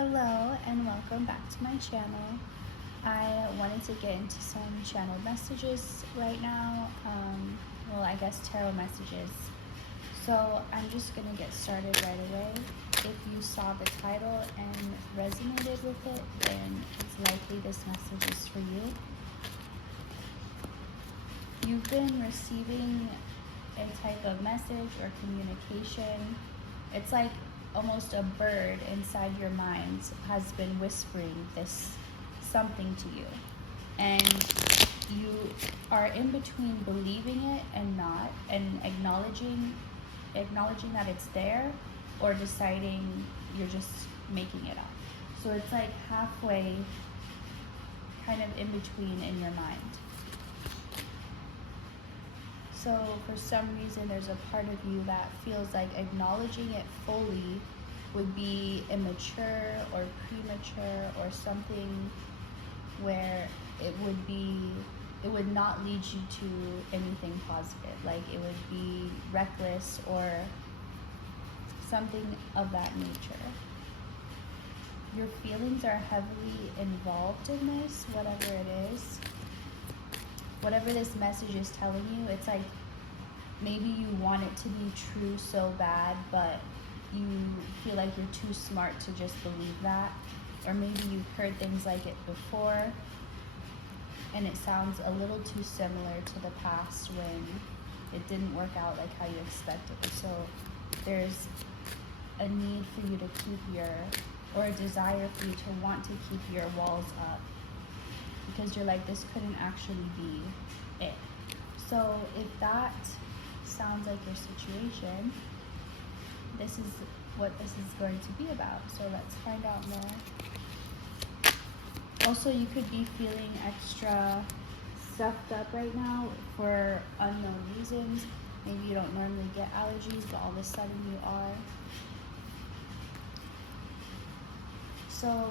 Hello and welcome back to my channel. I wanted to get into some channel messages right now. I guess tarot messages. So I'm just gonna get started right away. If you saw the title and resonated with it, then it's likely this message is for you. You've been receiving a type of message or communication. It's like almost a bird inside your mind has been whispering this something to you, and you are in between believing it and not, and acknowledging that it's there, or deciding you're just making it up. So it's like halfway, kind of in between in your mind. So for some reason, there's a part of you that feels like acknowledging it fully would be immature or premature or something where it would not lead you to anything positive. Like it would be reckless or something of that nature. Your feelings are heavily involved in this, whatever it is. Whatever this message is telling you, it's like maybe you want it to be true so bad, but you feel like you're too smart to just believe that. Or maybe you've heard things like it before, and it sounds a little too similar to the past when it didn't work out like how you expected. So there's a need for you to keep or a desire for you to want to keep your walls up, because you're like, this couldn't actually be it. So if that sounds like your situation, this is what this is going to be about. So let's find out more. Also, you could be feeling extra stuffed up right now for unknown reasons. Maybe you don't normally get allergies, but all of a sudden you are. So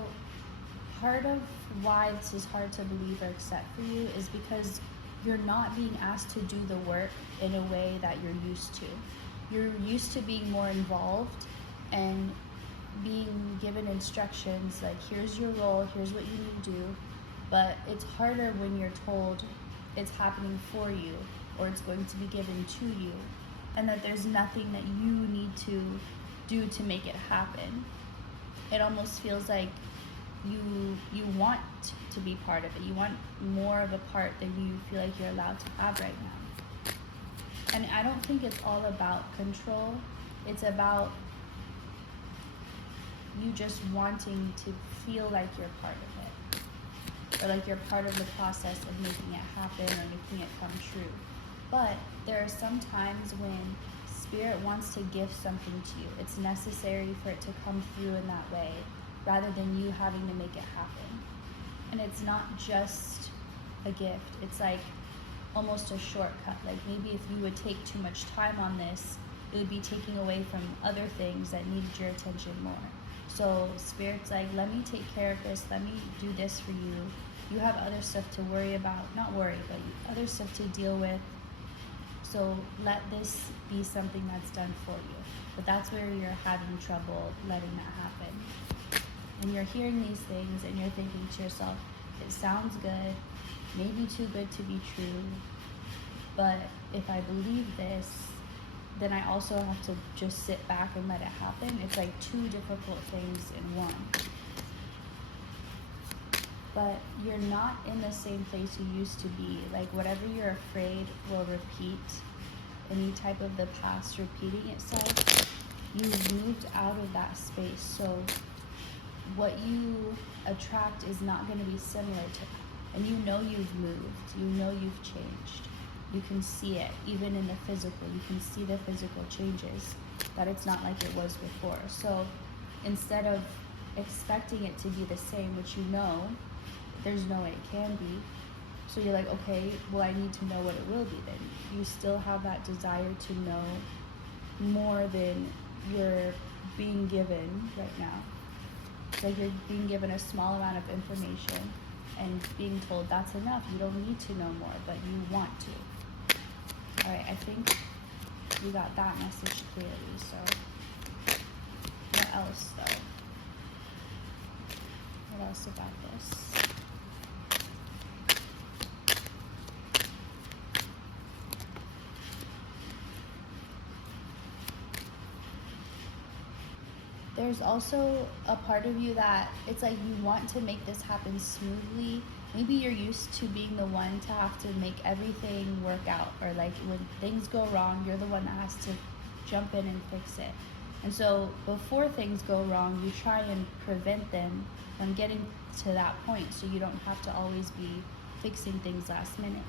part of why this is hard to believe or accept for you is because you're not being asked to do the work in a way that you're used to. You're used to being more involved and being given instructions like, here's your role, here's what you need to do. But it's harder when you're told it's happening for you, or it's going to be given to you, and that there's nothing that you need to do to make it happen. It almost feels like you want to be part of it. You want more of a part than you feel like you're allowed to have right now. And I don't think it's all about control. It's about you just wanting to feel like you're part of it, or like you're part of the process of making it happen or making it come true. But there are some times when Spirit wants to give something to you. It's necessary for it to come through in that way, rather than you having to make it happen. And it's not just a gift. It's like almost a shortcut. Like maybe if you would take too much time on this, it would be taking away from other things that needed your attention more. So Spirit's like, let me take care of this. Let me do this for you. You have other stuff to worry about. Not worry, but other stuff to deal with. So let this be something that's done for you. But that's where you're having trouble letting that happen. And you're hearing these things and you're thinking to yourself, it sounds good, maybe too good to be true, but if I believe this, then I also have to just sit back and let it happen. It's like two difficult things in one. But you're not in the same place you used to be. Like whatever you're afraid will repeat, any type of the past repeating itself, you've moved out of that space. So what you attract is not going to be similar to that. And you know you've moved. You know you've changed. You can see it, even in the physical. You can see the physical changes, that it's not like it was before. So instead of expecting it to be the same, which you know, there's no way it can be. So you're like, okay, well, I need to know what it will be then. You still have that desire to know more than you're being given right now. It's like you're being given a small amount of information and being told that's enough. You don't need to know more, but you want to. All right, I think you got that message clearly. So what else though? What else about this? There's also a part of you that it's like you want to make this happen smoothly. Maybe you're used to being the one to have to make everything work out, or like when things go wrong, you're the one that has to jump in and fix it. And so before things go wrong, you try and prevent them from getting to that point, so you don't have to always be fixing things last minute.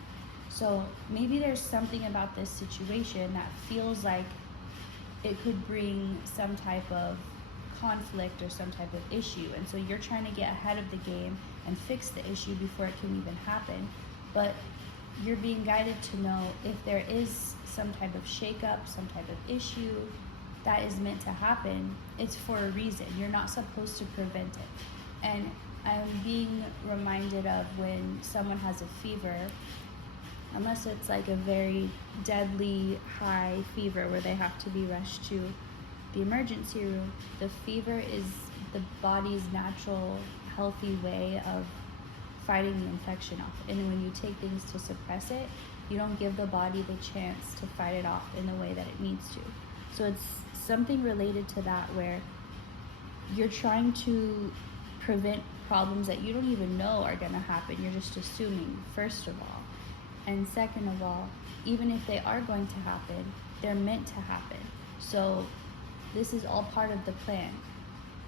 So maybe there's something about this situation that feels like it could bring some type of conflict or some type of issue, and so you're trying to get ahead of the game and fix the issue before it can even happen. But you're being guided to know if there is some type of shakeup, some type of issue that is meant to happen, it's for a reason. You're not supposed to prevent it. And I'm being reminded of when someone has a fever, unless it's like a very deadly high fever where they have to be rushed to the emergency room, the fever is the body's natural, healthy way of fighting the infection off. And when you take things to suppress it, you don't give the body the chance to fight it off in the way that it needs to. So it's something related to that, where you're trying to prevent problems that you don't even know are going to happen. You're just assuming, first of all. And second of all, even if they are going to happen, they're meant to happen. So this is all part of the plan.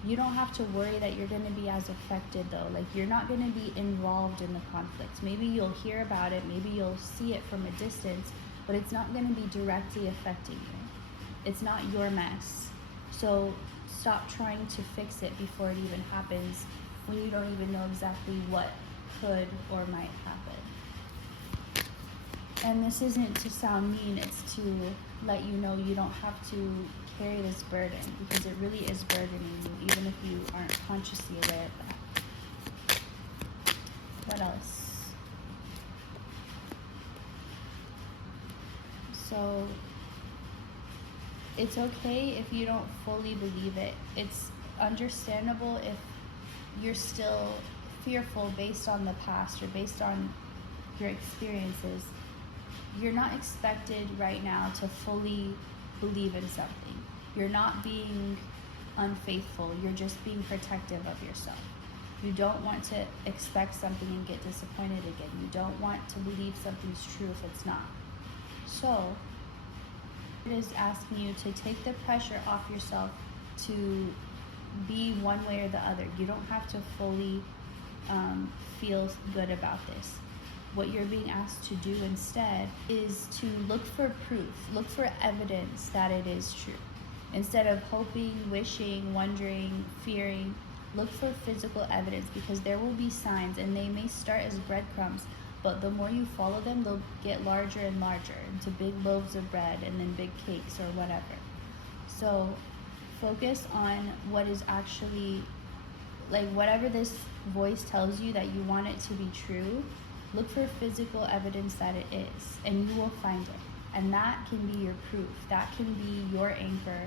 You don't have to worry that you're going to be as affected, though. Like, you're not going to be involved in the conflicts. Maybe you'll hear about it, maybe you'll see it from a distance, but it's not going to be directly affecting you. It's not your mess. So stop trying to fix it before it even happens, when you don't even know exactly what could or might happen. And this isn't to sound mean, it's to let you know you don't have to carry this burden, because it really is burdening you, even if you aren't consciously aware of that. What else? So it's okay if you don't fully believe it. It's understandable if you're still fearful based on the past or based on your experiences. You're not expected right now to fully believe in something. You're not being unfaithful. You're just being protective of yourself. You don't want to expect something and get disappointed again. You don't want to believe something's true if it's not. So it is asking you to take the pressure off yourself to be one way or the other. You don't have to fully feel good about this. What you're being asked to do instead is to look for proof, look for evidence that it is true. Instead of hoping, wishing, wondering, fearing, look for physical evidence, because there will be signs, and they may start as breadcrumbs, but the more you follow them, they'll get larger and larger into big loaves of bread and then big cakes or whatever. So focus on what is actually, like, whatever this voice tells you that you want it to be true. Look for physical evidence that it is, and you will find it. And that can be your proof. That can be your anchor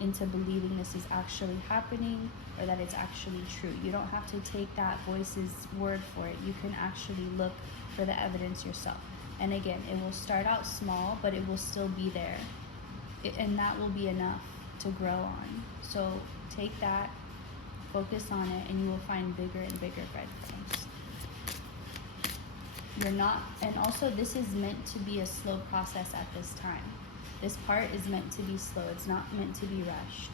into believing this is actually happening, or that it's actually true. You don't have to take that voice's word for it. You can actually look for the evidence yourself. And again, it will start out small, but it will still be there. And that will be enough to grow on. So take that, focus on it, and you will find bigger and bigger breadcrumbs. You're not, and also this is meant to be a slow process at this time. This part is meant to be slow. It's not meant to be rushed.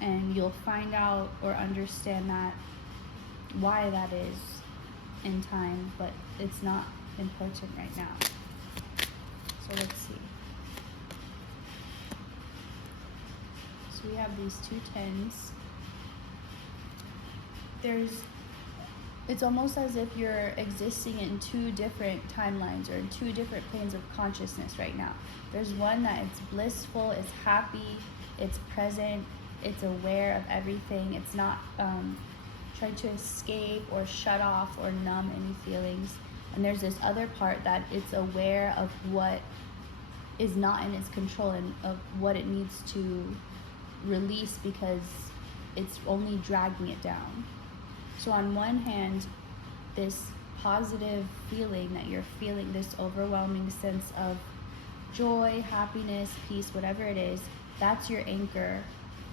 And you'll find out or understand that, why that is in time, but it's not important right now. So let's see. So we have these two tens. It's almost as if you're existing in two different timelines, or in two different planes of consciousness right now. There's one that it's blissful, it's happy, it's present, it's aware of everything. It's not trying to escape or shut off or numb any feelings. And there's this other part that it's aware of what is not in its control, and of what it needs to release, because it's only dragging it down. So on one hand, this positive feeling that you're feeling, this overwhelming sense of joy, happiness, peace, whatever it is, that's your anchor,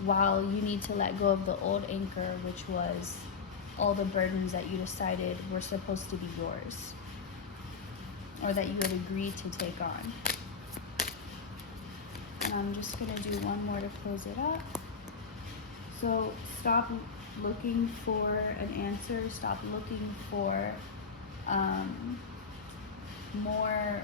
while you need to let go of the old anchor, which was all the burdens that you decided were supposed to be yours, or that you had agreed to take on. And I'm just going to do one more to close it up. So stop looking for an answer. Stop looking for more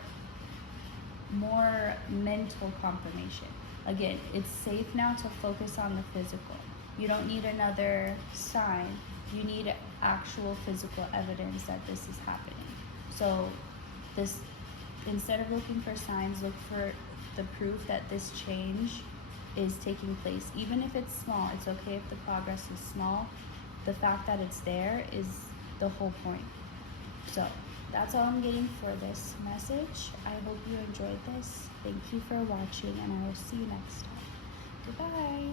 mental confirmation. Again, it's safe now to focus on the physical. You don't need another sign. You need actual physical evidence that this is happening. So this, instead of looking for signs, look for the proof that this change is taking place. Even if it's small, it's okay if the progress is small. The fact that it's there is the whole point. So that's all I'm getting for this message. I hope you enjoyed this. Thank you for watching, and I will see you next time. Goodbye.